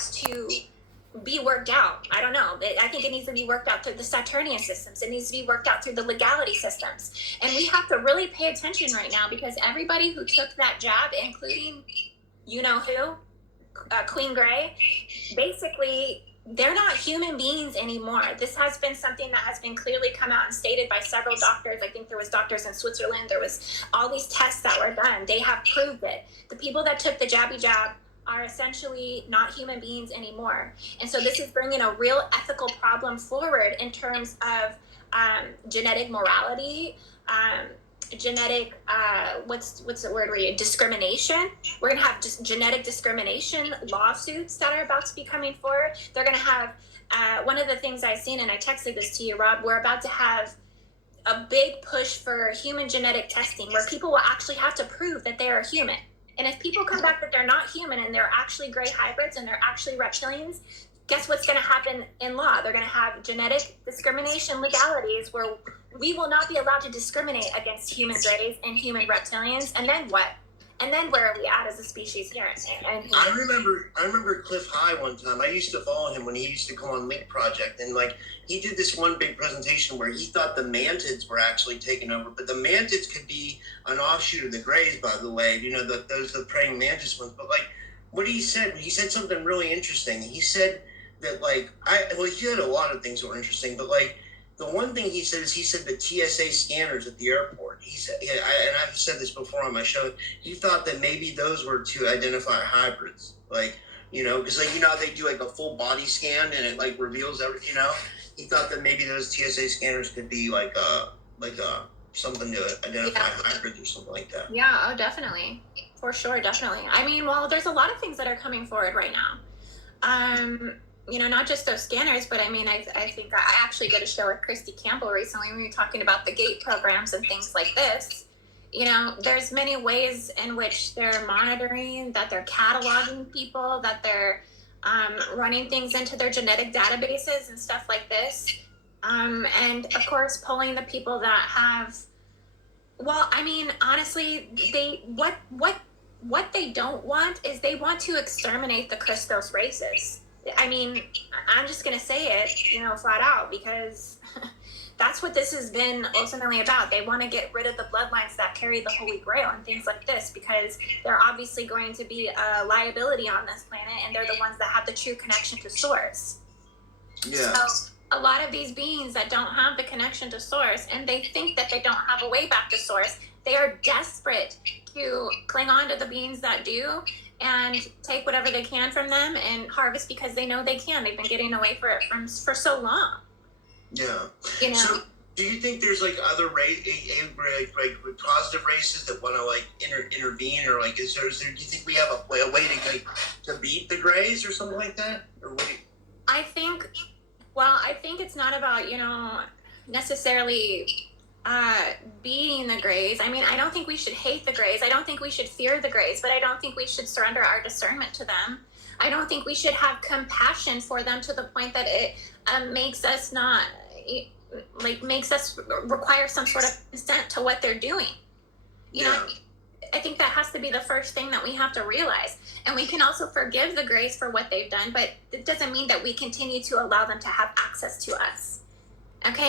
has to be worked out. I don't know. I think it needs to be worked out through the Saturnian systems. It needs to be worked out through the legality systems. And we have to really pay attention right now, because everybody who took that jab, including you know who, Queen Gray, basically they're not human beings anymore. This has been something that has been clearly come out and stated by several doctors. I think there was doctors in Switzerland. There was all these tests that were done. They have proved it. The people that took the jabby jab are essentially not human beings anymore. And so this is bringing a real ethical problem forward in terms of genetic morality, genetic, what's the word, discrimination. We're going to have just genetic discrimination lawsuits that are about to be coming forward. They're going to have, one of the things I've seen, and I texted this to you, Rob, we're about to have a big push for human genetic testing, where people will actually have to prove that they are human. And if people come back that they're not human and they're actually gray hybrids and they're actually reptilians, guess what's going to happen in law? They're going to have genetic discrimination legalities where we will not be allowed to discriminate against human grays and human reptilians. And then what? And then where are we at as a species here? I remember Cliff High one time. I used to follow him when he used to come on Link Project, and like he did this one big presentation where he thought the mantids were actually taking over, but the mantids could be an offshoot of the grays, by the way. You know, those the praying mantis ones. But like what he said something really interesting. He said that he had a lot of things that were interesting, but like the one thing he said the TSA scanners at the airport. He said, and I've said this before on my show. He thought that maybe those were to identify hybrids, because how they do like a full body scan and it like reveals everything. He thought that maybe those TSA scanners could be like something to identify hybrids or something like that. Yeah, oh, definitely, for sure, definitely. I mean, well, there's a lot of things that are coming forward right now. Not just those scanners, but I mean, I think I actually did a show with Christy Campbell recently. We were talking about the gate programs and things like this. There's many ways in which they're monitoring, that they're cataloging people, that they're running things into their genetic databases and stuff like this. And of course, pulling the people that have, well, I mean, honestly, what they don't want is they want to exterminate the Christo'S races. I mean, I'm just going to say it, flat out, because that's what this has been ultimately about. They want to get rid of the bloodlines that carry the Holy Grail and things like this, because they're obviously going to be a liability on this planet, and they're the ones that have the true connection to Source. Yeah. So a lot of these beings that don't have the connection to Source, and they think that they don't have a way back to Source, they are desperate to cling on to the beings that do and take whatever they can from them and harvest, because they know they can. They've been getting away for so long. Yeah. So do you think there's like other like positive races that want to intervene, or like do you think we have a way to beat the grays or something like that? Or what? I think it's not about necessarily beating the grays. I mean, I don't think we should hate the grays. I don't think we should fear the grays, but I don't think we should surrender our discernment to them. I don't think we should have compassion for them to the point that it makes us require some sort of consent to what they're doing. I think that has to be the first thing that we have to realize. And we can also forgive the grays for what they've done, but it doesn't mean that we continue to allow them to have access to us. Okay?